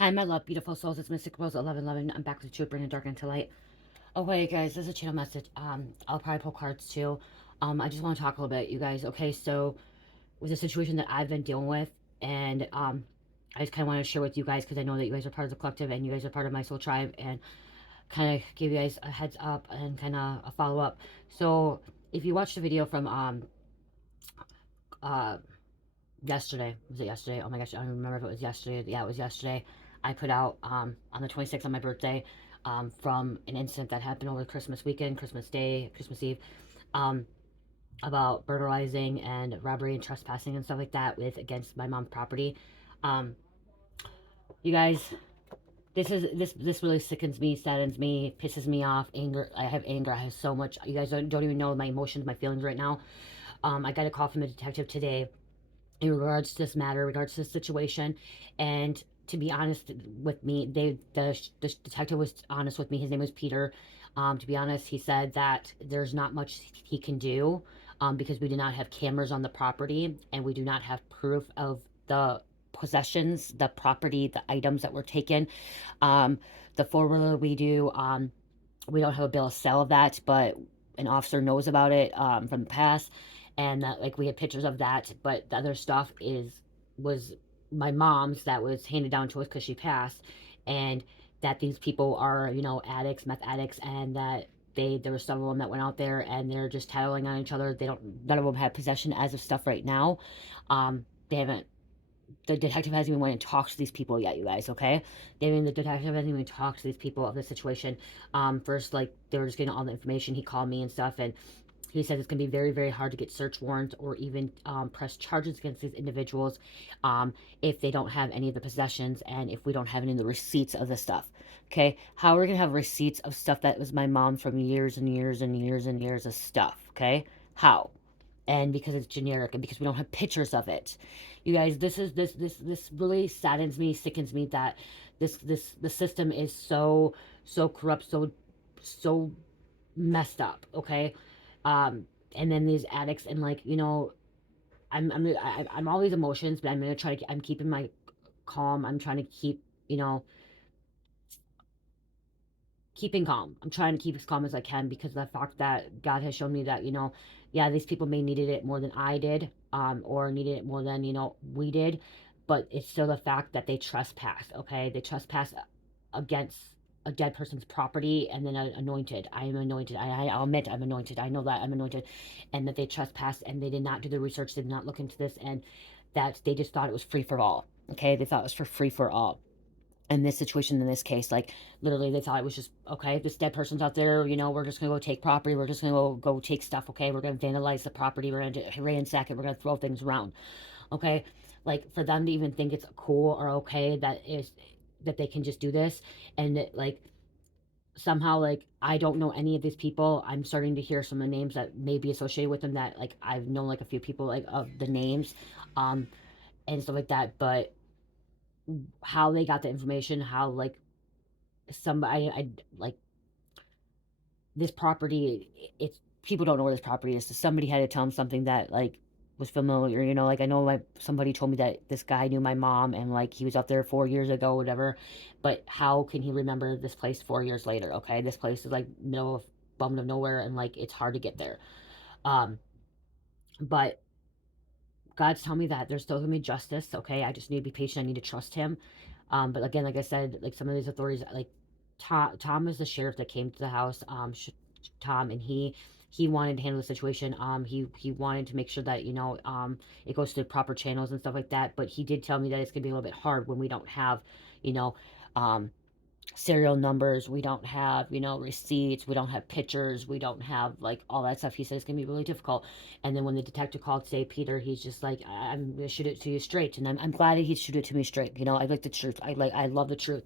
Hi, my love, beautiful souls. It's Mystic Rose 1111. I'm back with the truth, bringing dark into light. Oh, wait, guys, this is a channel message. I'll probably pull cards too. I just want to talk a little bit, you guys. Okay, so with the situation that I've been dealing with, and I just kind of want to share with you guys because I know that you guys are part of the collective and you guys are part of my soul tribe, and kind of give you guys a heads up and kind of a follow up. So, if you watched the video from uh yesterday, was it yesterday? Oh my gosh, I don't remember if it was yesterday. Yeah, it was yesterday. I put out on the 26th on my birthday, from an incident that happened over Christmas weekend, Christmas Day, Christmas Eve, um, about burglarizing and robbery and trespassing and stuff like that with against my mom's property. Um, you guys, this really sickens me, saddens me, pisses me off. Anger, I have anger. I have so much. You guys don't even know my emotions, my feelings right now. I got a call from a detective today in regards to this matter, in regards to this situation. And to be honest with me, the detective was honest with me. His name was Peter. To be honest, he said that there's not much he can do, because we do not have cameras on the property and we do not have proof of the possessions, the property, the items that were taken. Um, the four-wheeler we do, we don't have a bill of sale of that, but an officer knows about it, from the past, and that, like, we had pictures of that. But the other stuff was my mom's that was handed down to us because she passed, and that these people are, addicts, meth addicts, and that there were several of them that went out there and they're just tattling on each other. They don't None of them have possession as of stuff right now. They haven't The detective hasn't even went and talked to these people yet, you guys, okay? The detective hasn't even talked to these people of the situation. First, like, they were just getting all the information. He called me and stuff, and he says it's going to be very, very hard to get search warrants or even press charges against these individuals, if they don't have any of the possessions and if we don't have any of the receipts of the stuff. Okay? How are we going to have receipts of stuff that was my mom from years and years and years and years of stuff? Okay? How? And because it's generic and because we don't have pictures of it. You guys, this really saddens me, sickens me that the system is so corrupt, so messed up, okay? And then these addicts, and, like, I'm all these emotions, but I'm keeping my calm. I'm trying to keeping calm. I'm trying to keep as calm as I can because of the fact that God has shown me that, yeah, these people may needed it more than I did, or needed it more than, we did, but it's still the fact that they trespass, okay? They trespass against a dead person's property, and then anointed. I am anointed. I'll admit I'm anointed. I know that I'm anointed, and that they trespassed and they did not do the research, did not look into this, and that they just thought it was free for all, okay? They thought it was for free for all in this situation, in this case. Like, literally, they thought it was just, okay, this dead person's out there, we're just gonna go take property, we're just gonna go take stuff, okay, we're gonna vandalize the property, we're gonna ransack it, we're gonna throw things around, okay. Like, for them to even think it's cool or okay that they can just do this, and that, like, somehow, like, I don't know any of these people. I'm starting to hear some of the names that may be associated with them, that, like, I've known, like, a few people, like, of the names, um and stuff like that. But how they got the information, how, like, somebody, I like, this property, it's people don't know where this property is, so somebody had to tell them something that, like, was familiar, like, I know, like, somebody told me that this guy knew my mom and, like, he was up there 4 years ago, whatever. But how can he remember this place 4 years later? Okay, this place is, like, middle of bum of nowhere, and, like, it's hard to get there. um but God's telling me that there's still gonna be justice. Okay, I just need to be patient. I need to trust Him. But again, like I said, like, some of these authorities, like, Tom is the sheriff that came to the house. Tom, and he wanted to handle the situation. He wanted to make sure that, it goes through proper channels and stuff like that. But he did tell me that it's gonna be a little bit hard when we don't have, you know, um, serial numbers, we don't have, receipts, we don't have pictures, we don't have, like, all that stuff. He said it's gonna be really difficult. And then when the detective called today, Peter, he's just like, I'm gonna shoot it to you straight. And I'm glad he shoot it to me straight. I like the truth. I love the truth.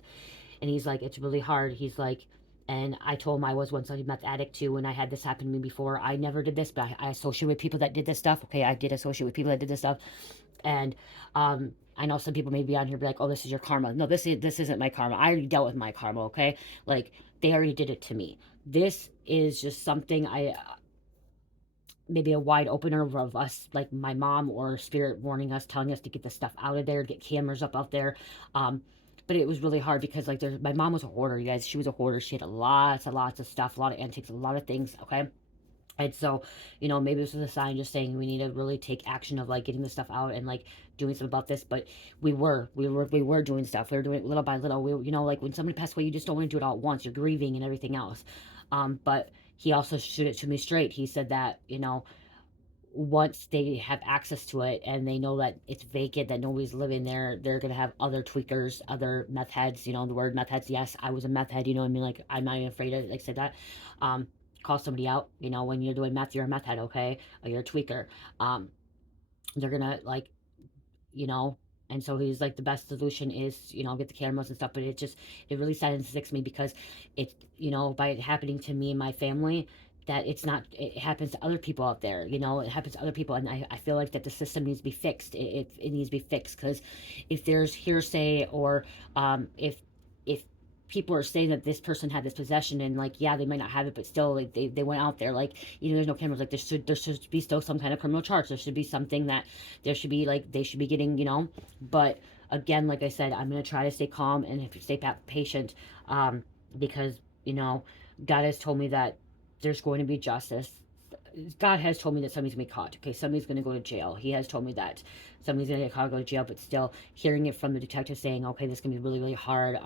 And he's like, it's really hard. He's like, and I told him I was once a meth addict too, and I had this happen to me before. I never did this, but I associate with people that did this stuff. Okay, I did associate with people that did this stuff. And I know some people may be on here be like, oh, this is your karma. No, this isn't my karma. I already dealt with my karma, okay? Like, they already did it to me. This is just something maybe a wide opener of us, like my mom or spirit warning us, telling us to get the stuff out of there, get cameras up out there. but it was really hard because like my mom was a hoarder, you guys. She was a hoarder. She had lots and lots of stuff, a lot of antiques, a lot of things. Okay. And so, maybe this was a sign just saying we need to really take action of like getting this stuff out and like doing something about this. But we were doing stuff. We were doing it little by little. Like when somebody passed away, you just don't want to do it all at once. You're grieving and everything else. But he also stood it to me straight. He said that, once they have access to it and they know that it's vacant, that nobody's living there, they're gonna have other tweakers, other meth heads. The word meth heads. Yes, I was a meth head. You know what I mean? Like I'm not even afraid to like say that. Um, Call somebody out. When you're doing meth, you're a meth head, okay? Or you're a tweaker. Um, they're gonna like you know. And so he's like, the best solution is, get the cameras and stuff. But it really saddens me because it's, by it happening to me and my family, that it's not, it happens to other people out there, it happens to other people. And I feel like that the system needs to be fixed. It needs to be fixed because if there's hearsay or if people are saying that this person had this possession and like, yeah, they might not have it, but still like they went out there, like, there's no cameras, like there should be still some kind of criminal charge. There should be something that there should be, like, they should be getting, but again, like I said, I'm going to try to stay calm and stay patient, because, God has told me that there's going to be justice. God has told me that somebody's going to be caught. Okay, somebody's going to go to jail. He has told me that somebody's going to get caught, go to jail. But still, hearing it from the detective saying, "Okay, this is going to be really, really hard."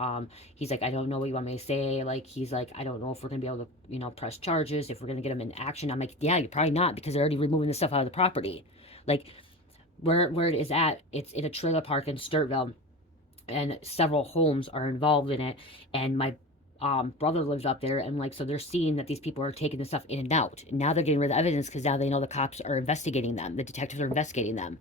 He's like, "I don't know what you want me to say." Like, he's like, "I don't know if we're going to be able to, press charges. If we're going to get them in action." I'm like, "Yeah, you're probably not because they're already removing the stuff out of the property." Like, where it is at, it's in a trailer park in Sturtville, and several homes are involved in it. And my brother lives up there, and like, so they're seeing that these people are taking the stuff in and out. And now they're getting rid of the evidence because now they know the cops are investigating them, the detectives are investigating them.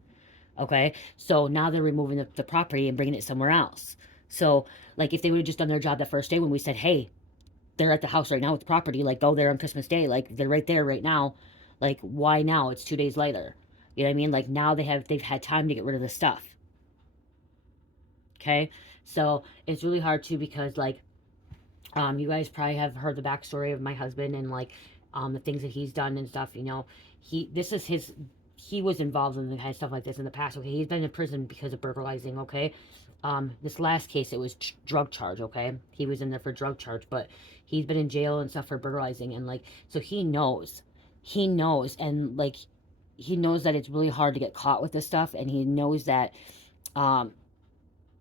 Okay, so now they're removing the property and bringing it somewhere else. So like, if they would have just done their job that first day when we said, "Hey, they're at the house right now with the property, like go there on Christmas Day, like they're right there right now," like, why now? It's 2 days later. You know what I mean? Like, now they've had time to get rid of the stuff. Okay, so it's really hard too because like, you guys probably have heard the backstory of my husband and like, the things that he's done and stuff. He was involved in the kind of stuff like this in the past. Okay, he's been in prison because of burglarizing. Okay, this last case, it was drug charge. Okay, he was in there for drug charge, but he's been in jail and stuff for burglarizing. And like, so he knows, and like, he knows that it's really hard to get caught with this stuff, and he knows that, um,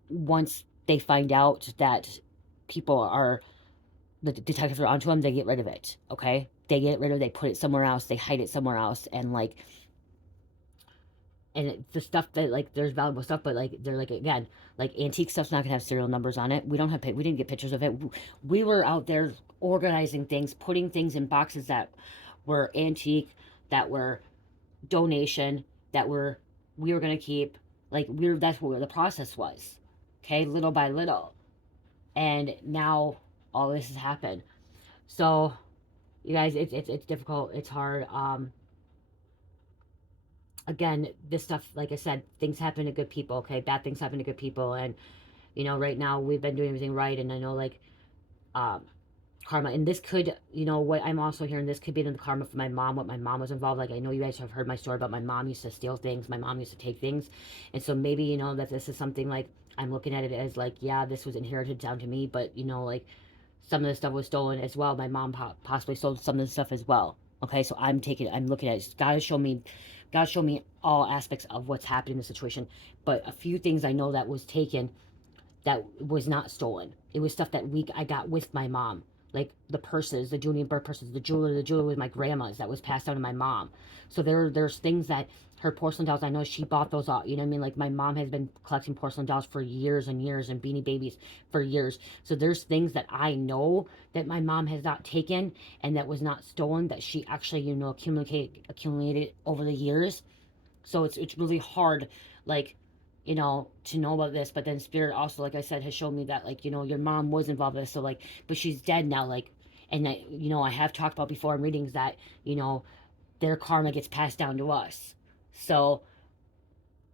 once they find out that people are the detectives are onto him, they get rid of it. Okay, they get rid of it, they put it somewhere else, they hide it somewhere else. And like, the stuff that, like, there's valuable stuff, but like, they're like, again, like, antique stuff's not gonna have serial numbers on it. We didn't get pictures of it. We were out there organizing things, putting things in boxes that were antique, that were donation, that we were gonna keep. Like, that's what the process was. Okay, little by little. And now all this has happened. So you guys, it's difficult, it's hard. Again, this stuff, like I said, things happen to good people. Okay, bad things happen to good people. And right now we've been doing everything right, and I know, like, um karma. And this could, what I'm also hearing, this could be the karma for my mom, what my mom was involved. Like, I know you guys have heard my story about my mom used to steal things, my mom used to take things. And so maybe, that this is something like, I'm looking at it as like, yeah, this was inherited down to me, but like, some of the stuff was stolen as well. My mom possibly sold some of the stuff as well. Okay, so I'm looking at it. God showed me all aspects of what's happening in the situation. But a few things I know that was taken, that was not stolen. It was stuff that I got with my mom, like the purses, the Julian Burke purses, the jewelry with my grandma's that was passed down to my mom. So there's things that her porcelain dolls, I know she bought those all. You know what I mean? Like, my mom has been collecting porcelain dolls for years and years, and Beanie Babies for years. So there's things that I know that my mom has not taken and that was not stolen, that she actually, accumulated over the years. So it's really hard, like, to know about this. But then spirit also, like I said, has shown me that, like, your mom was involved with this. So like, but she's dead now. Like, and that, I have talked about before in readings that, their karma gets passed down to us. So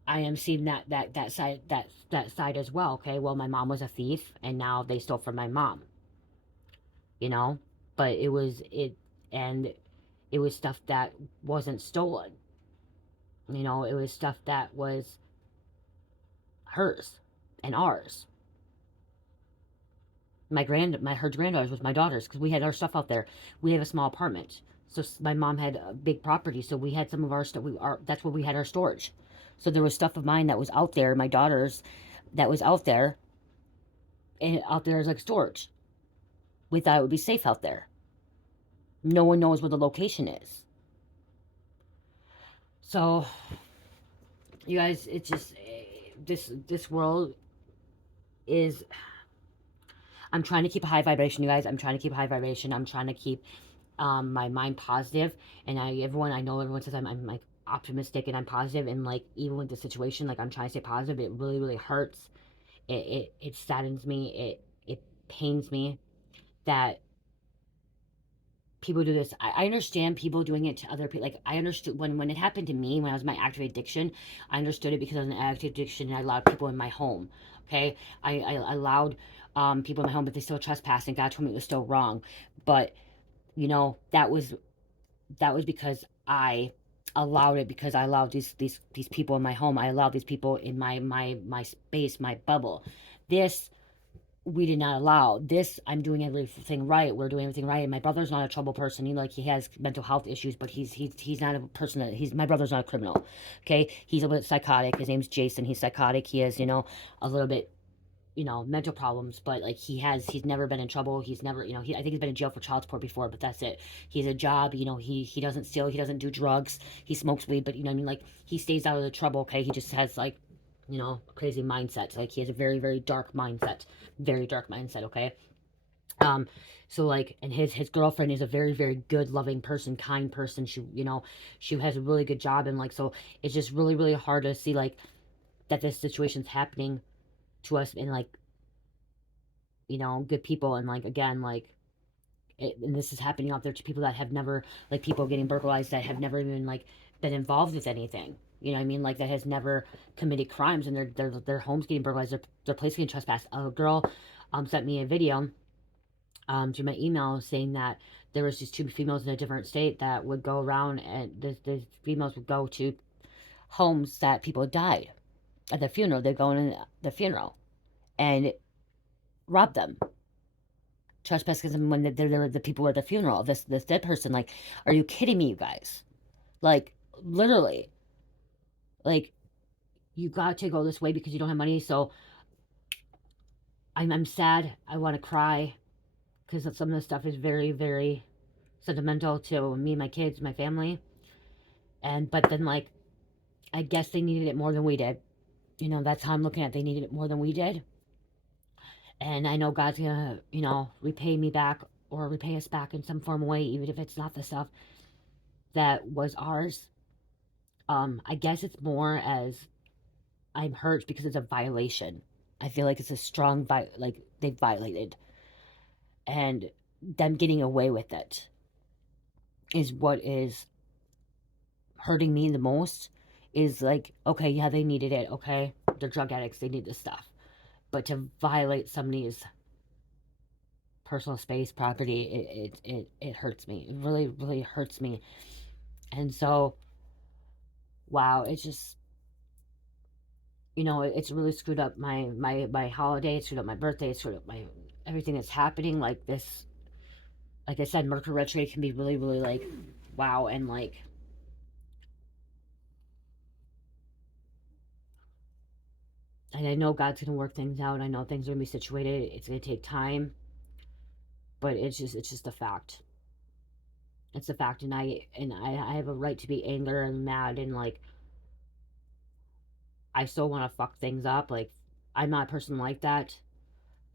I am seeing that side, that side as well. Okay, well, my mom was a thief, and now they stole from my mom. You know, but and it was stuff that wasn't stolen. It was stuff that was hers and ours. her granddaughters with my daughters, because we had our stuff out there. We have a small apartment, so my mom had a big property, so we had some of our stuff. That's where we had our storage. So there was stuff of mine that was out there, my daughters, that was out there, and out there as like storage. We thought it would be safe out there. No one knows where the location is. So you guys, it's just this world is. I'm trying to keep a high vibration, you guys. I'm trying to keep a high vibration. I'm trying to keep my mind positive. And I know everyone says I'm like optimistic and I'm positive, and like even with the situation, like I'm trying to stay positive. It really really hurts. It saddens me. It pains me that people do this. I understand people doing it to other people. Like I understood when it happened to me when I was my active addiction. I understood it because I was an active addiction and I allowed people in my home. Okay, I allowed people in my home, but they still trespassing. God told me it was still wrong, but you know that was because I allowed it, because I allowed these people in my home. I allowed these people in my space, my bubble. This we did not allow. This I'm doing everything right. We're doing everything right. And my brother's not a trouble person. He has mental health issues, but he's not a person that he's my brother's not a criminal. Okay, he's a little bit psychotic. His name's Jason. He's psychotic. He has a little bit mental problems, but like he's never been in trouble. He's never, I think he's been in jail for child support before, but that's it. He has a job, he doesn't steal, he doesn't do drugs, he smokes weed, but like he stays out of the trouble, okay? He just has like, crazy mindset. Like he has a very, very dark mindset. Very dark mindset, okay? Um, so like, and his girlfriend is a very, very good, loving person, kind person. She has a really good job, and like so it's just really, really hard to see like that this situation's happening to us, and like good people, and like again like and this is happening out there to people that have never, like people getting burglarized that have never even like been involved with anything, what I mean, like that has never committed crimes, and their homes getting burglarized, their place getting trespassed. A girl sent me a video to my email saying that there was just two females in a different state that would go around, and the females would go to homes that people died at the funeral. They're going to the funeral and rob them, trespassing when they're the people were at the funeral of this dead person. Like, are you kidding me, you guys? Like, literally, like you got to go this way because you don't have money. So I'm sad. I want to cry because some of the stuff is very very sentimental to me, my kids, my family. And but then like I guess they needed it more than we did. That's how I'm looking at it. They needed it more than we did. And I know God's gonna repay me back, or repay us back in some form of way, even if it's not the stuff that was ours. I guess it's more as I'm hurt because it's a violation. I feel like it's a strong like they violated, and them getting away with it is what is hurting me the most. Is like, okay, yeah, they needed it. Okay, they're drug addicts. They need this stuff, but to violate somebody's personal space, property, it hurts me. It really really hurts me. And so, wow, it's just it's really screwed up my holiday. It screwed up my birthday. It screwed up my everything that's happening. Like this, like I said, Mercury retrograde can be really, really like, wow, and like, and I know God's gonna work things out. I know things are gonna be situated. It's gonna take time, but it's just a fact. It's a fact, and I have a right to be angry and mad, and like I still want to fuck things up. Like I'm not a person like that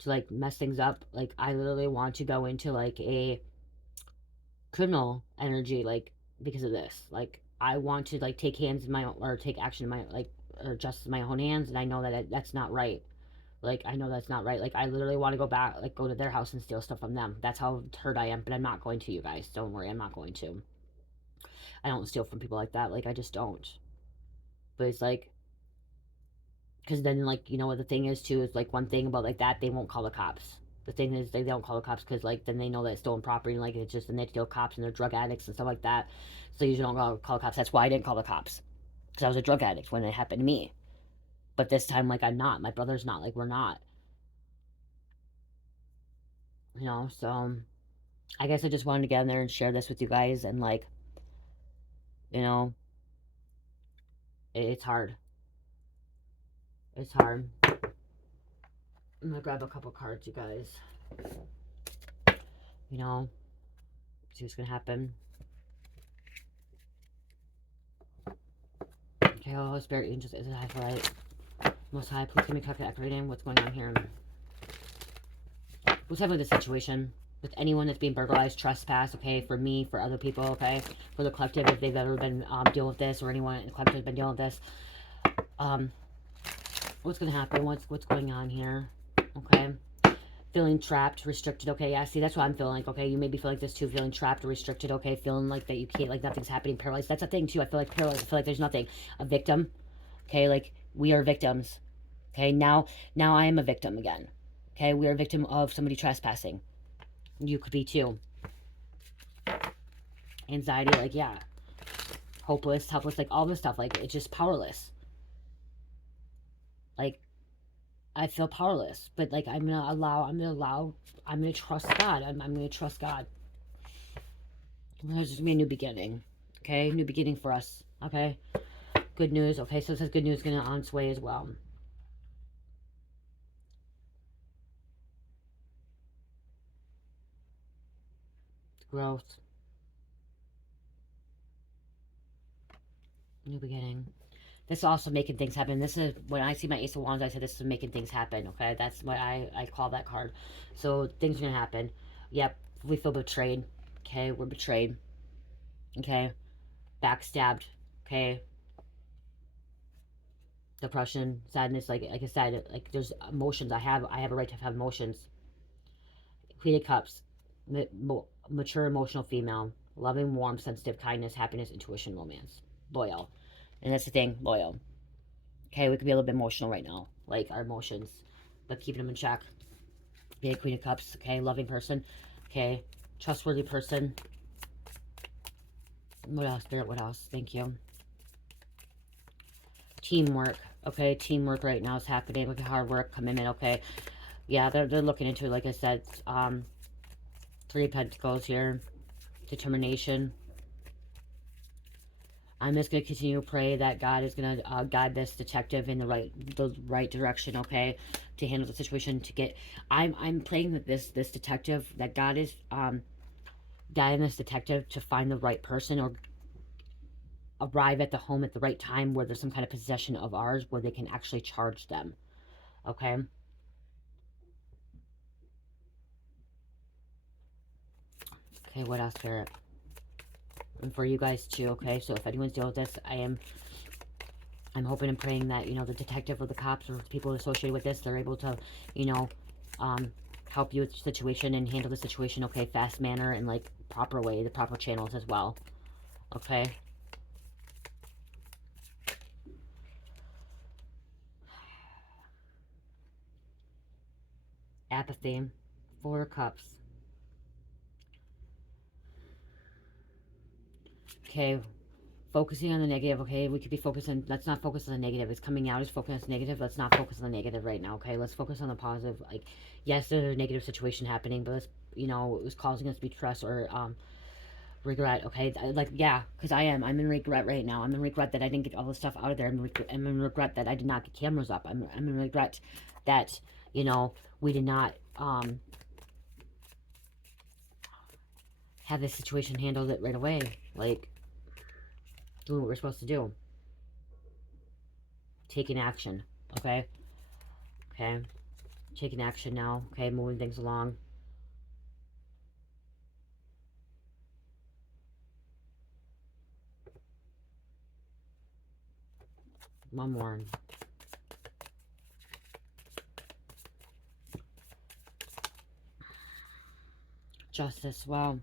to like mess things up. Like I literally want to go into like a criminal energy, like because of this. Like I want to like take hands in my own, or take action in my like or justice in my own hands, and I know that that's not right. Like I know that's not right. Like I literally want to go back, like go to their house and steal stuff from them. That's how hurt I am. But I'm not going to, you guys. Don't worry, I'm not going to. I don't steal from people like that. Like I just don't. But it's like, because then like what the thing is too is like one thing about like that, they won't call the cops. The thing is they don't call the cops because like then they know that it's stolen property, and like it's just, and they steal cops and they're drug addicts and stuff like that. So you usually don't call the cops. That's why I didn't call the cops, because I was a drug addict when it happened to me. But this time, like I'm not. My brother's not. Like we're not. you know. So I guess I just wanted to get in there and share this with you guys, and like, you know, it's hard. It's hard. I'm gonna grab a couple cards, you guys. You know, see what's gonna happen. Okay, oh, Spirit Angels, is it high for light? Most High, please give me correct reading. What's going on here? What's happening with the situation? With anyone that's being burglarized, trespass, okay, for me, for other people, okay, for the collective, if they've ever been dealing with this, or anyone in the collective has been dealing with this, what's gonna happen? What's going on here? Okay, feeling trapped, restricted. Okay, yeah, see, that's what I'm feeling like. Okay, you maybe feel like this too, feeling trapped or restricted. Okay, feeling like that you can't, like nothing's happening, paralyzed. That's a thing too. I feel like paralyzed. I feel like there's nothing. A victim. Okay, like we are victims. Okay, now I am a victim again. Okay, we are a victim of somebody trespassing. You could be too. Anxiety, like, yeah, hopeless, helpless, like all this stuff. Like, it's just powerless. Like, I feel powerless, but like I'm gonna trust God. I'm gonna trust God. There's gonna be a new beginning. Okay, new beginning for us. Okay, good news. Okay, so it says good news gonna on its way as well. Growth, new beginning. This is also making things happen. This is when I see my Ace of Wands, I said this is making things happen. Okay, that's what I call that card. So things are gonna happen. Yep, we feel betrayed. Okay, we're betrayed. Okay, backstabbed. Okay, depression, sadness. Like I said, like there's emotions. I have a right to have emotions. Queen of Cups, mature emotional female, loving, warm, sensitive, kindness, happiness, intuition, romance, loyal. And that's the thing, loyal. Okay, we could be a little bit emotional right now, like our emotions, but keeping them in check. Be a Queen of Cups, okay, loving person, okay, trustworthy person. What else, Spirit? What else? Thank you. Teamwork, okay, teamwork right now is happening. Look at hard work, commitment, okay. Yeah, they're looking into it, like I said. Three of Pentacles here, determination. I'm just gonna continue to pray that God is gonna guide this detective in the right direction, okay, to handle the situation. To get, I'm praying that this detective, that God is guiding this detective to find the right person, or arrive at the home at the right time where there's some kind of possession of ours where they can actually charge them, okay. Okay, what else, Spirit? And for you guys too, okay. So if anyone's dealing with this, I'm hoping and praying that, the detective or the cops or the people associated with this, they're able to, you know, um, help you with the situation and handle the situation, okay, fast manner and, like, proper way, the proper channels as well, okay? Apathy. Four Cups. Okay, focusing on the negative, okay? We could be focusing, let's not focus on the negative. It's coming out as focus on the negative. Let's not focus on the negative right now, okay? Let's focus on the positive. Like, yes, there's a negative situation happening, but let's, it was causing us to be stressed or, regret, okay? Like, yeah, because I'm in regret right now. I'm in regret that I didn't get all the stuff out of there. I'm in regret that I did not get cameras up. I'm in regret that, we did not, have this situation handled it right away. Like, doing what we're supposed to do. Taking action, okay? Okay, taking action now, okay? Moving things along. One more. Justice, wow.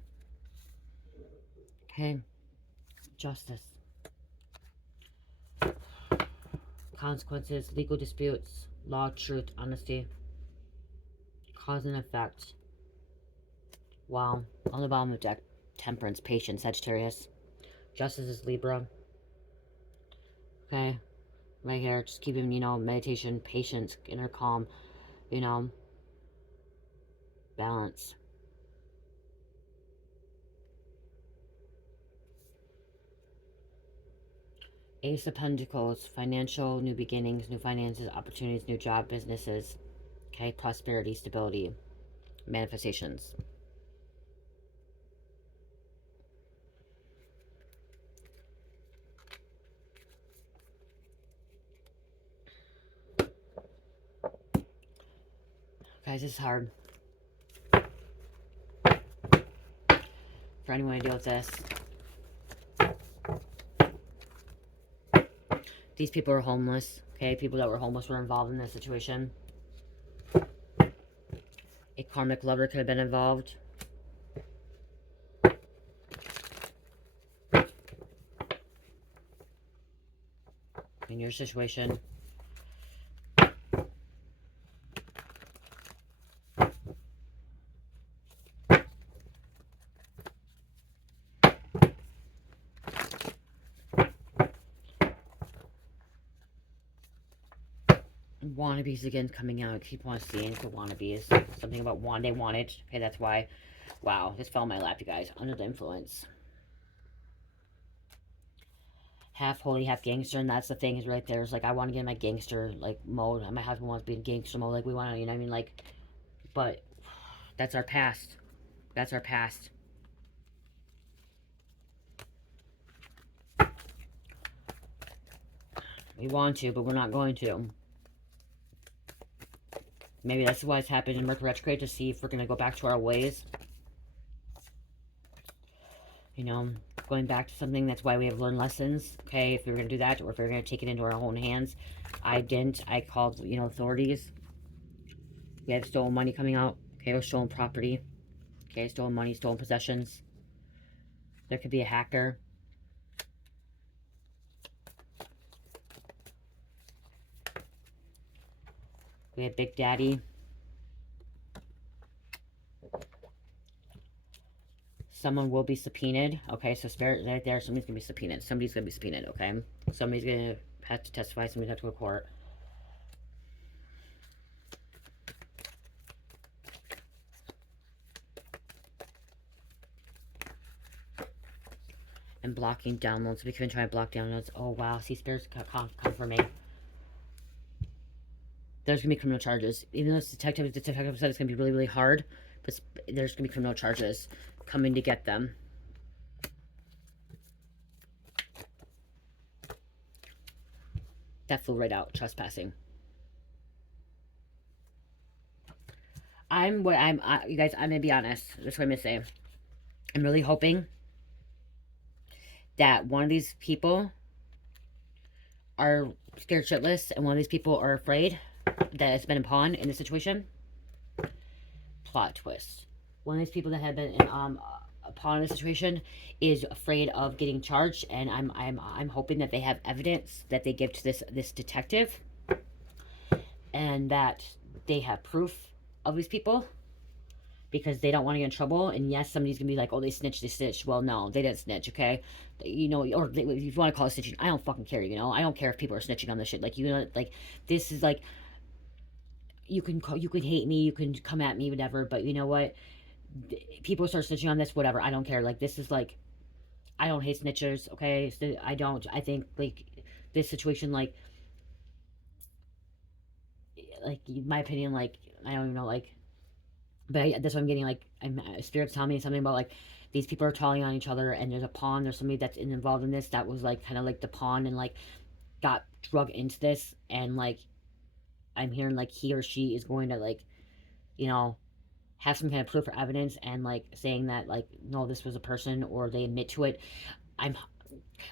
Okay, justice. Consequences, legal disputes, law, truth, honesty, cause and effect. Wow. On the bottom of the deck, temperance, patience, Sagittarius. Justice is Libra. Okay, right here, just keeping, meditation, patience, inner calm, you know, balance. Ace of Pentacles, financial, new beginnings, new finances, opportunities, new job, businesses. Okay, prosperity, stability, manifestations. Guys, this is hard. For anyone to deal with this. These people are homeless. Okay, people that were homeless were involved in this situation. A karmic lover could have been involved. In your situation. Wannabes again coming out. I keep on seeing the wannabes. Something about they want it. Okay, that's why. Wow, this fell in my lap, you guys. Under the influence. Half holy, half gangster, and that's the thing is right there. It's like I want to get in my gangster like mode. My husband wants to be in gangster mode. Like we want to, you know what I mean? Like, but that's our past. That's our past. We want to, but we're not going to. Maybe that's why it's happened in Mercury retrograde, to see if we're going to go back to our ways. You know, going back to something. That's why we have learned lessons. Okay, if we were going to do that, or if we were going to take it into our own hands. I didn't. I called, you know, authorities. We had stolen money coming out. Okay, or stolen property. Okay, stolen money, stolen possessions. There could be a hacker. We have Big Daddy. Someone will be subpoenaed. Okay, so spirit right there. Somebody's going to be subpoenaed. Somebody's going to be subpoenaed, okay? Somebody's going to have to testify. Somebody's going to have to go to court. And blocking downloads. We can try to block downloads. Oh, wow. See, spirits come for me. There's going to be criminal charges. Even though the detective said it's going to be really, really hard, but there's going to be criminal charges coming to get them. That flew right out. Trespassing. You guys, I'm going to be honest. That's what I'm going to say. I'm really hoping that one of these people are scared shitless and one of these people are afraid that it's been a pawn in the situation. Plot twist. One of these people that have been a pawn in the situation is afraid of getting charged, and I'm hoping that they have evidence that they give to this detective, and that they have proof of these people, because they don't want to get in trouble. And yes, somebody's gonna be like, oh, they snitched. Well, no, they didn't snitch, okay? You know, or if you want to call it snitching, I don't fucking care, you know? I don't care if people are snitching on this shit. Like, you know, like, this is like, you can hate me, you can come at me, whatever, but you know what? People start snitching on this, whatever, I don't care. Like, this is like, I don't hate snitchers, okay? I don't. I think, like, this situation, like, my opinion, like, I don't even know, like, but that's what I'm getting, like, spirits telling me something about, like, these people are telling on each other, and there's a pawn, there's somebody that's involved in this that was, like, kind of like the pawn, and, like, got drug into this, and, like, I'm hearing, like, he or she is going to, like, you know, have some kind of proof or evidence, and, like, saying that, like, no, this was a person, or they admit to it. I'm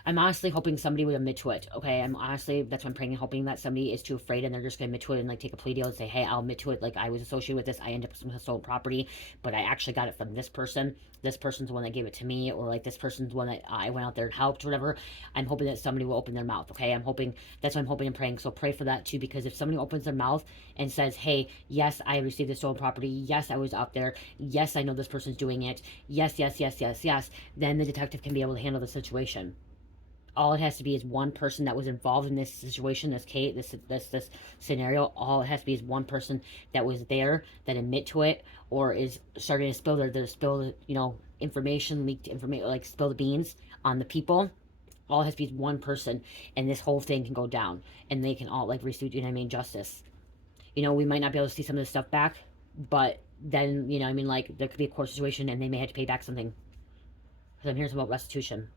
I'm honestly hoping somebody would admit to it, okay? That's what I'm praying and hoping, that somebody is too afraid and they're just gonna admit to it and, like, take a plea deal and say, hey, I'll admit to it, like, I was associated with this, I ended up with some stolen property, but I actually got it from this person. This person's the one that gave it to me, or, like, this person's the one that I went out there and helped, or whatever. I'm hoping that somebody will open their mouth, okay? That's what I'm hoping and praying, so pray for that too, because if somebody opens their mouth and says, hey, yes, I received the stolen property, yes, I was out there, yes, I know this person's doing it, yes, yes, yes, yes, yes, then the detective can be able to handle the situation. All it has to be is one person that was involved in this situation, this scenario. All it has to be is one person that was there, that admit to it, or is starting to spill information, leaked information, like, spill the beans on the people. all has to be one person, and this whole thing can go down, and they can all like receive, you know what I mean, justice. You know, we might not be able to see some of this stuff back, but then, you know, I mean, like, there could be a court situation and they may have to pay back something. Because I'm hearing something about restitution.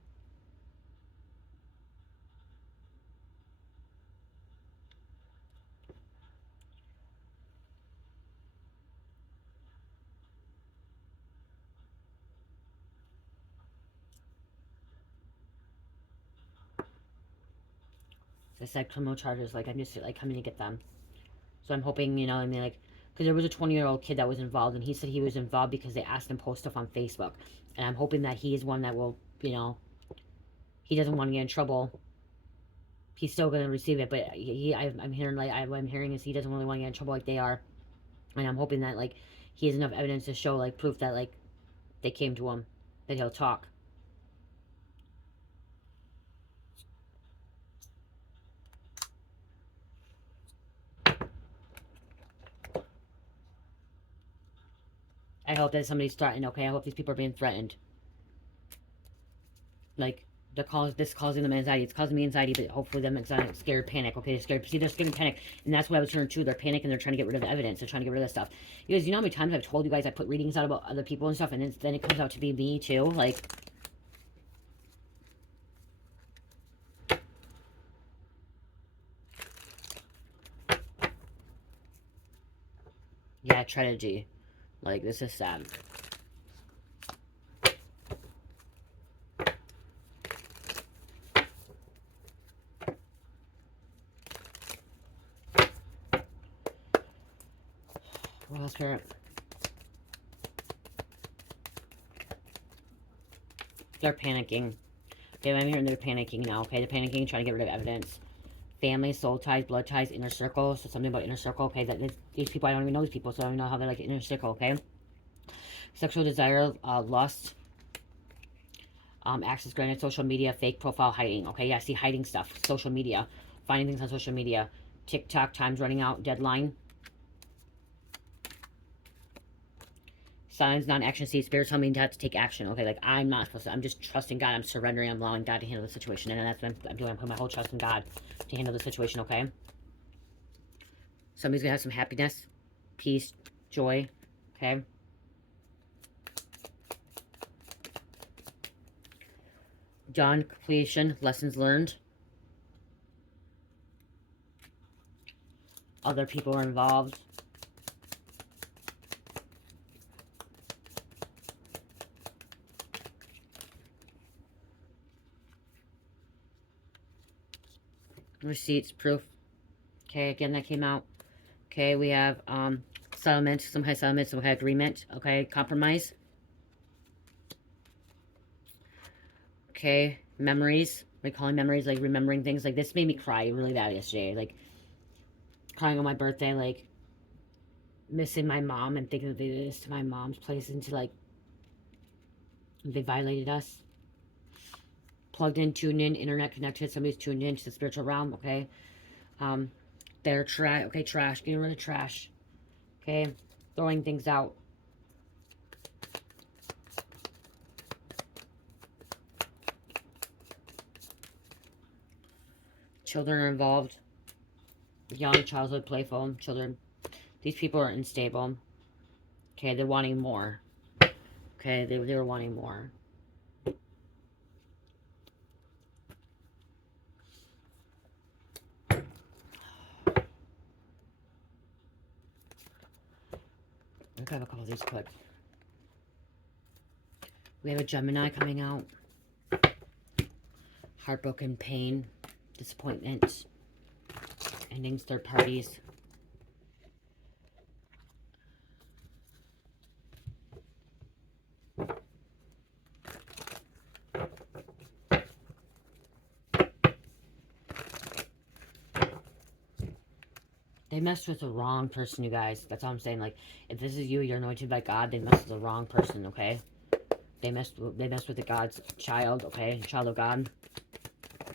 As I said, criminal charges, like, I'm just, like, coming to get them. So I'm hoping, you know, I mean, like, because there was a 20-year-old kid that was involved, and he said he was involved because they asked him to post stuff on Facebook. And I'm hoping that he is one that will, you know, he doesn't want to get in trouble. He's still going to receive it, but I'm hearing, like, I'm hearing is he doesn't really want to get in trouble like they are. And I'm hoping that, like, he has enough evidence to show, like, proof that, like, they came to him, that he'll talk. I hope that somebody's threatened, okay? I hope these people are being threatened. Like, this causing them anxiety. It's causing me anxiety, but hopefully them anxiety, scared, panic, okay? They're scared. See, they're scared and panic, and that's what I was hearing too. They're panicking, they're trying to get rid of the evidence. They're trying to get rid of this stuff. You guys, you know how many times I've told you guys I put readings out about other people and stuff, and then it comes out to be me too? Like, yeah, tragedy. Like, this is sad. Well, Spirit. They're panicking. Okay, I'm hearing they're panicking now, okay? They're panicking, trying to get rid of evidence. Family, soul ties, blood ties, inner circle. So something about inner circle, okay? That these people, I don't even know these people, so I don't know how they're like inner circle, okay? Sexual desire, lust, access granted, social media, fake profile, hiding. Okay, yeah, see, hiding stuff, social media, finding things on social media, TikTok, time's running out, deadline. Signs, non-action. See, spirits tell me to have to take action. Okay, like, I'm not supposed to. I'm just trusting God. I'm surrendering. I'm allowing God to handle the situation. And that's what I'm doing. I'm putting my whole trust in God to handle the situation, okay? Somebody's going to have some happiness, peace, joy, okay? Done, completion, lessons learned. Other people are involved. Receipts, proof. Okay, again, that came out. Okay, we have settlement, some kind of settlement, some kind of agreement. Okay, compromise. Okay, memories. Recalling memories, like remembering things. Like, this made me cry really bad yesterday. Like, crying on my birthday, like, missing my mom and thinking that they did this to my mom's place and to, like, they violated us. Plugged in, tuned in, internet connected. Somebody's tuned in to the spiritual realm, okay? They're trash. Okay, trash. Getting rid of trash. Okay, throwing things out. Children are involved. Young childhood, playful children. These people are unstable. Okay, they're wanting more. Okay, they were wanting more. I'll grab a couple of these quick. We have a Gemini coming out. Heartbroken, pain, disappointment, endings, third parties. They messed with the wrong person, you guys. That's all I'm saying. Like, if this is you, you're anointed by God, they messed with the wrong person, okay? They messed with the God's child, okay? Child of God.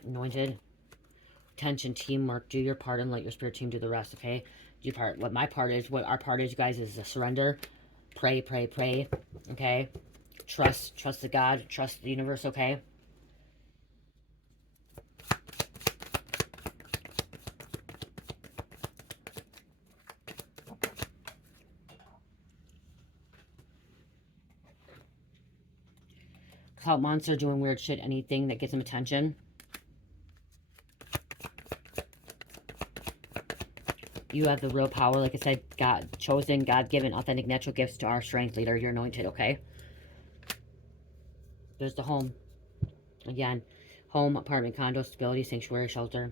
Anointed. Attention, teamwork. Do your part and let your spirit team do the rest, okay? Do your part. What my part is, what our part is, you guys, is to surrender. Pray, pray, pray, okay? Trust the God. Trust the universe, okay? Clout monster doing weird shit, anything that gets them attention. You have the real power. Like I said, God chosen, God-given, authentic, natural gifts to our strength, leader. You're anointed, okay? There's the home. Again, home, apartment, condo, stability, sanctuary, shelter.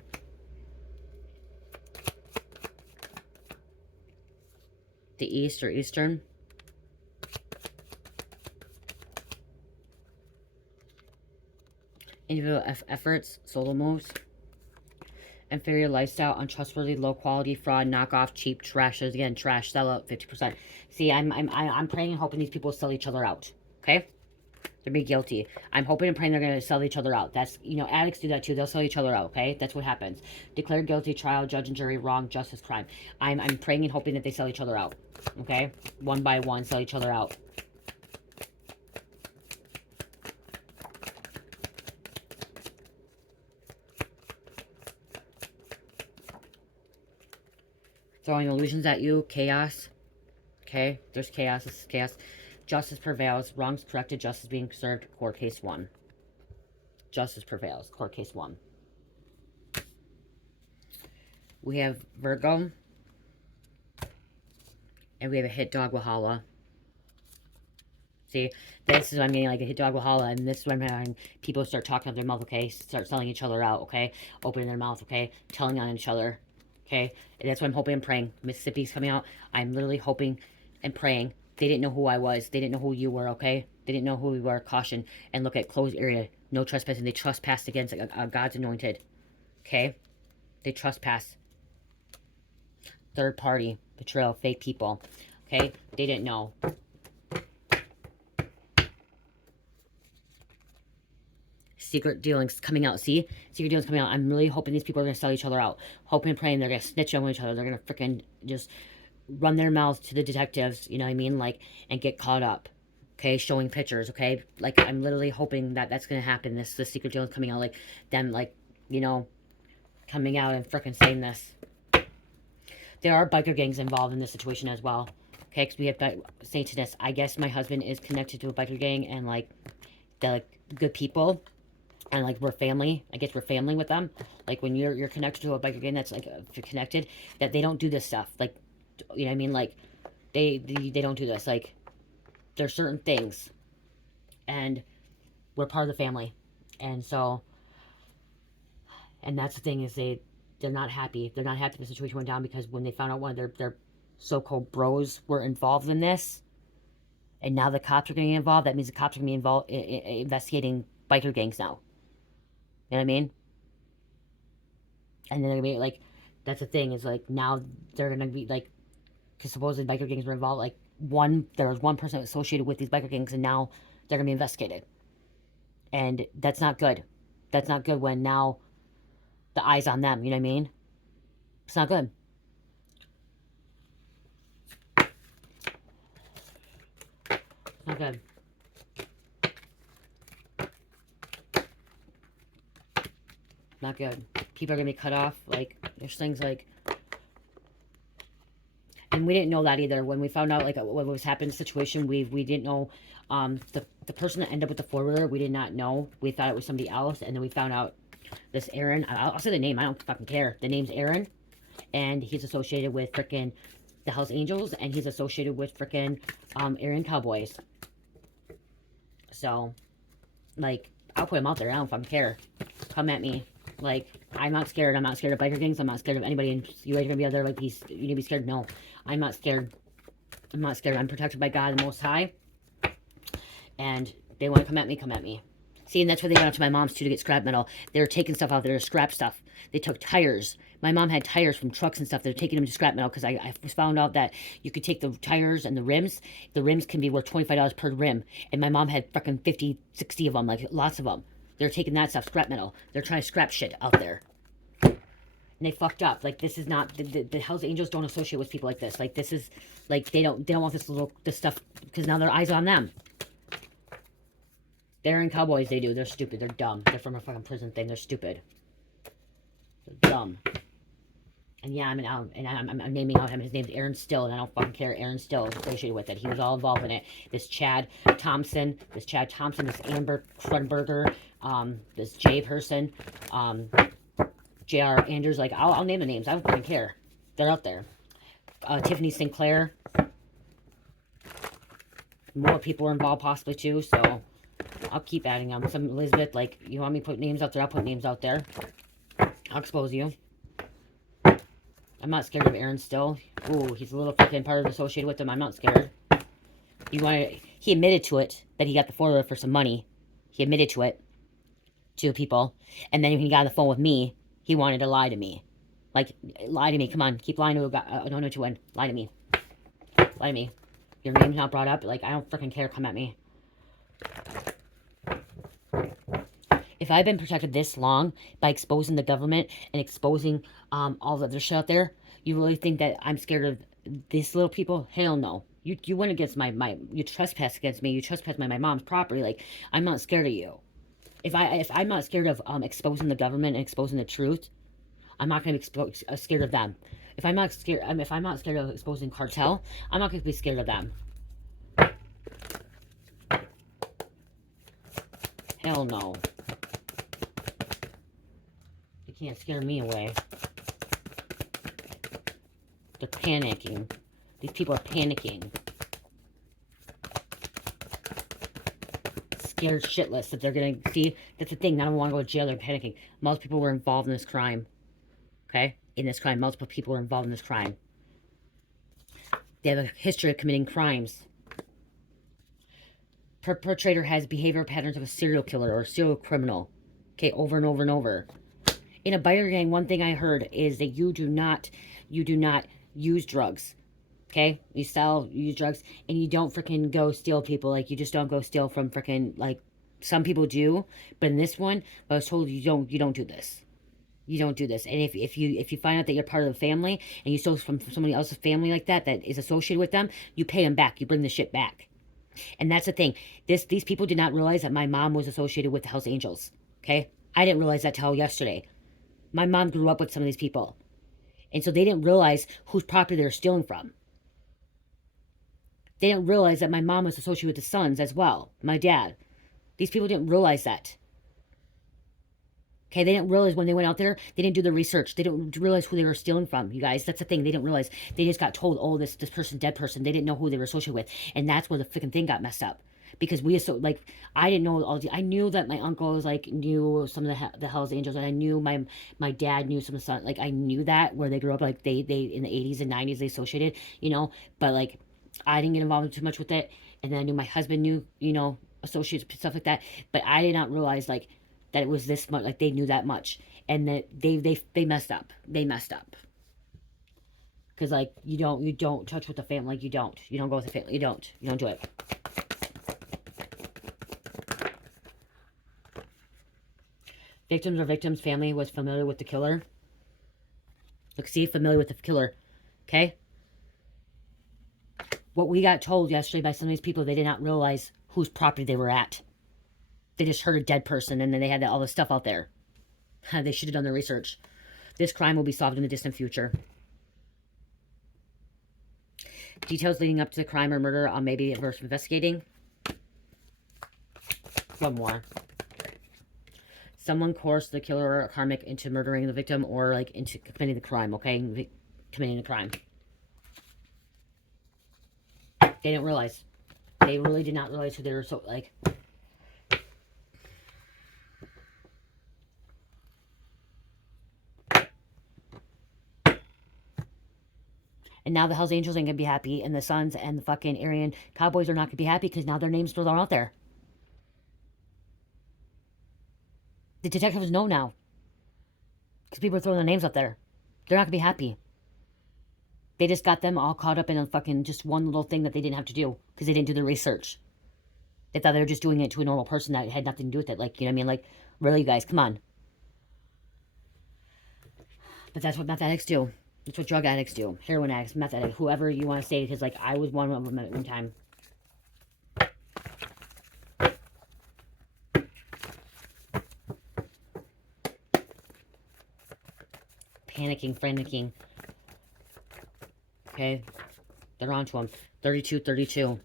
The east or eastern. Individual efforts, solo moves. Inferior lifestyle, untrustworthy, low quality, fraud, knockoff, cheap, trash. Again, trash, sell out, 50%. See, I'm praying and hoping these people sell each other out. Okay? They're being guilty. I'm hoping and praying they're going to sell each other out. That's, you know, addicts do that too. They'll sell each other out, okay? That's what happens. Declared guilty, trial, judge and jury, wrong, justice, crime. I'm praying and hoping that they sell each other out, okay? One by one, sell each other out. Throwing illusions at you, chaos. Okay, there's chaos, this is chaos. Justice prevails, wrongs corrected, justice being served, court case 1. Justice prevails, court case 1. We have Virgo. And we have a hit dog Wahala. See, this is what I'm getting, like a hit dog Wahala, and this is what I'm having people start talking out their mouth, okay? Start selling each other out, okay? Opening their mouth, okay? Telling on each other, okay? And that's what I'm hoping and praying. Mississippi's coming out. I'm literally hoping and praying. They didn't know who I was. They didn't know who you were, okay? They didn't know who we were. Caution. And look at closed area. No trespassing. They trespassed against God's anointed, okay? They trespass. Third party. Betrayal. Fake people, okay? They didn't know. Secret dealings coming out. See? Secret dealings coming out. I'm really hoping these people are going to sell each other out. Hoping and praying they're going to snitch on each other. They're going to freaking just run their mouths to the detectives, you know what I mean? Like, and get caught up. Okay? Showing pictures, okay? Like, I'm literally hoping that that's going to happen. The secret dealings coming out. Like, them, like, you know, coming out and freaking saying this. There are biker gangs involved in this situation as well. Okay? Because we have Satanists. I guess my husband is connected to a biker gang and, like, they're, like, good people. And like we're family. I guess we're family with them. Like when you're connected to a biker gang, that's like if you're connected, that they don't do this stuff. Like, you know what I mean? Like they don't do this. Like there's certain things, and we're part of the family, and so, and that's the thing is they're not happy. They're not happy the situation went down because when they found out one of their so-called bros were involved in this, and now the cops are getting involved. That means the cops are gonna be involved investigating biker gangs now. You know what I mean? And then they're gonna be like, that's the thing is like now they're gonna be like, because supposedly biker gangs were involved. Like there was one person associated with these biker gangs, and now they're gonna be investigated. And that's not good. That's not good when now the eyes on them. You know what I mean? It's not good. It's not good. Not good. People are gonna be cut off. Like there's things like, and we didn't know that either when we found out like what was happening in the situation. We didn't know the person that ended up with the four-wheeler. We did not know. We thought it was somebody else, and then we found out this Aaron. I'll say the name. I don't fucking care. The name's Aaron, and he's associated with frickin' the Hells Angels, and he's associated with frickin' Aryan Cowboys. So, like, I'll put him out there. I don't fucking care. Come at me. Like, I'm not scared. I'm not scared of biker gangs. I'm not scared of anybody. And you guys are gonna be out there like you need to be scared. No, I'm not scared. I'm not scared. I'm protected by God, the Most High. And they want to come at me. Come at me. See, and that's why they went up to my mom's too to get scrap metal. They were taking stuff out there to scrap stuff. They took tires. My mom had tires from trucks and stuff. They're taking them to scrap metal because I found out that you could take the tires and the rims. The rims can be worth $25 per rim. And my mom had fucking 50, 60 of them, like lots of them. They're taking that stuff, scrap metal. They're trying to scrap shit out there. And they fucked up. Like, this is not, the Hells Angels don't associate with people like this. Like, this is, like, they don't want this stuff, because now their eyes on them. They're in Cowboys, they do. They're stupid. They're dumb. They're from a fucking prison thing. They're stupid. They're dumb. And yeah, I'm naming out him. His name's Aaron Still, and I don't fucking care. Aaron Still is associated with it. He was all involved in it. This Thompson, this Amber Krunberger, this Jay person, J.R. Andrews. Like, I'll name the names. I don't fucking care. They're out there. Tiffany Sinclair. More people are involved possibly too, so I'll keep adding them. Some Elizabeth, like, you want me to put names out there? I'll put names out there. I'll expose you. I'm not scared of Aaron Still. Ooh, he's a little freaking part of associated with him. I'm not scared. He admitted to it that he got the formula for some money. He admitted to it to people. And then when he got on the phone with me, he wanted to lie to me. Like, lie to me. Come on, keep lying to a guy. No, to win. Lie to me. Lie to me. Your name's not brought up. Like, I don't freaking care. Come at me. If I've been protected this long by exposing the government and exposing all the other shit out there, you really think that I'm scared of these little people? Hell no. You went against you trespass against me. You trespass my mom's property. Like, I'm not scared of you. If I'm not scared of exposing the government and exposing the truth, I'm not going to be scared of them. If I'm not scared of exposing cartel, I'm not going to be scared of them. Hell no. You can't scare me away. They're panicking. These people are panicking. Scared shitless that they're going to see. That's the thing. None of them want to go to jail. They're panicking. Most people were involved in this crime. Okay? In this crime. Multiple people were involved in this crime. They have a history of committing crimes. Perpetrator has behavior patterns of a serial killer or a serial criminal. Okay? Over and over and over. In a biker gang, one thing I heard is that you do not use drugs. Okay? You use drugs, and you don't freaking go steal people. Like, you just don't go steal from freaking, like, some people do. But in this one, I was told you don't do this. You don't do this. And if you find out that you're part of the family, and you steal from somebody else's family like that is associated with them, you pay them back. You bring the shit back. And that's the thing. These people did not realize that my mom was associated with the Hells Angels. Okay? I didn't realize that till yesterday. My mom grew up with some of these people. And so they didn't realize whose property they were stealing from. They didn't realize that my mom was associated with the Sons as well. My dad. These people didn't realize that. Okay, they didn't realize when they went out there, they didn't do the research. They didn't realize who they were stealing from, you guys. That's the thing. They didn't realize. They just got told, oh, this person, dead person. They didn't know who they were associated with. And that's where the freaking thing got messed up. Because I didn't know I knew that my uncles, like, knew some of the Hells Angels. And I knew my dad knew some of the Sons. Like, I knew that where they grew up. Like, they in the 80s and 90s, they associated, But, like, I didn't get involved too much with it. And then I knew my husband knew, associates, stuff like that. But I did not realize, like, that it was this much, like, they knew that much. And that they messed up. They messed up. Because, like, you don't touch with the family. Like, you don't go with the family. You don't do it. Victim's family was familiar with the killer. Look, see, familiar with the killer. Okay? What we got told yesterday by some of these people, they did not realize whose property they were at. They just heard a dead person, and then they had all this stuff out there. They should have done their research. This crime will be solved in the distant future. Details leading up to the crime or murder may be worth investigating. One more. Someone coerced the killer or karmic into murdering the victim, or, like, into committing the crime, okay? Committing the crime. They didn't realize. They really did not realize who they were, so, like... And now the Hells Angels ain't gonna be happy, and the Sons and the fucking Aryan Cowboys are not gonna be happy, because now their names still aren't out there. The detectives know now. Because people are throwing their names up there. They're not going to be happy. They just got them all caught up in a fucking just one little thing that they didn't have to do. Because they didn't do the research. They thought they were just doing it to a normal person that had nothing to do with it. Like, you know what I mean? Like, really, you guys, come on. But that's what meth addicts do. That's what drug addicts do. Heroin addicts, meth addicts, whoever you want to say. Because, like, I was one of them at one time. Panicking, franticking. okay? They're on to them. 32.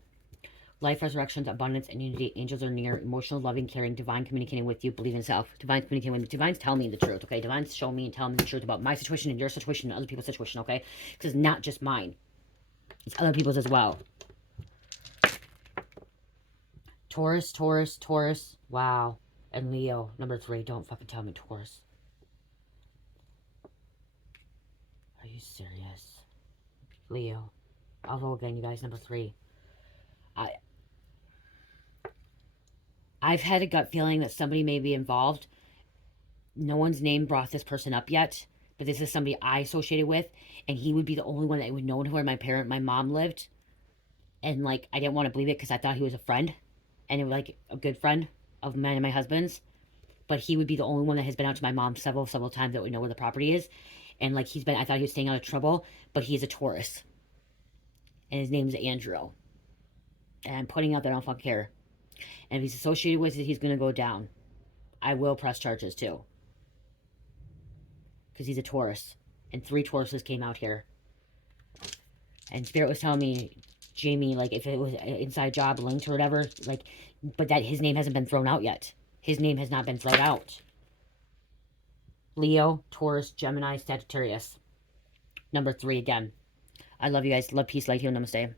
Life, resurrections, abundance, and unity. Angels are near. Emotional, loving, caring. Divine communicating with you. Believe in self. Divine communicating with me. Divines tell me the truth, okay? Divines show me and tell me the truth about my situation and your situation and other people's situation, okay? Because it's not just mine. It's other people's as well. Taurus. Wow. And Leo, number 3. Don't fucking tell me Taurus. Are you serious? Leo. I'll roll again, you guys. Number 3. I've had a gut feeling that somebody may be involved. No one's name brought this person up yet, but this is somebody I associated with, and he would be the only one that would know where my mom lived. And like, I didn't want to believe it because I thought he was a friend, and it was like a good friend of mine and my husband's. But he would be the only one that has been out to my mom several times that would know where the property is. And like, I thought he was staying out of trouble, but he's a Taurus, and his name's Andrew. And I'm putting out that I don't fucking care. And if he's associated with it, he's gonna go down. I will press charges too, because he's a Taurus, and 3 Tauruses came out here. And Spirit was telling me, Jamie, like, if it was an inside job linked or whatever, like, but that his name hasn't been thrown out yet. His name has not been thrown out. Leo, Taurus, Gemini, Sagittarius. Number 3 again. I love you guys. Love, peace, light, heal, namaste.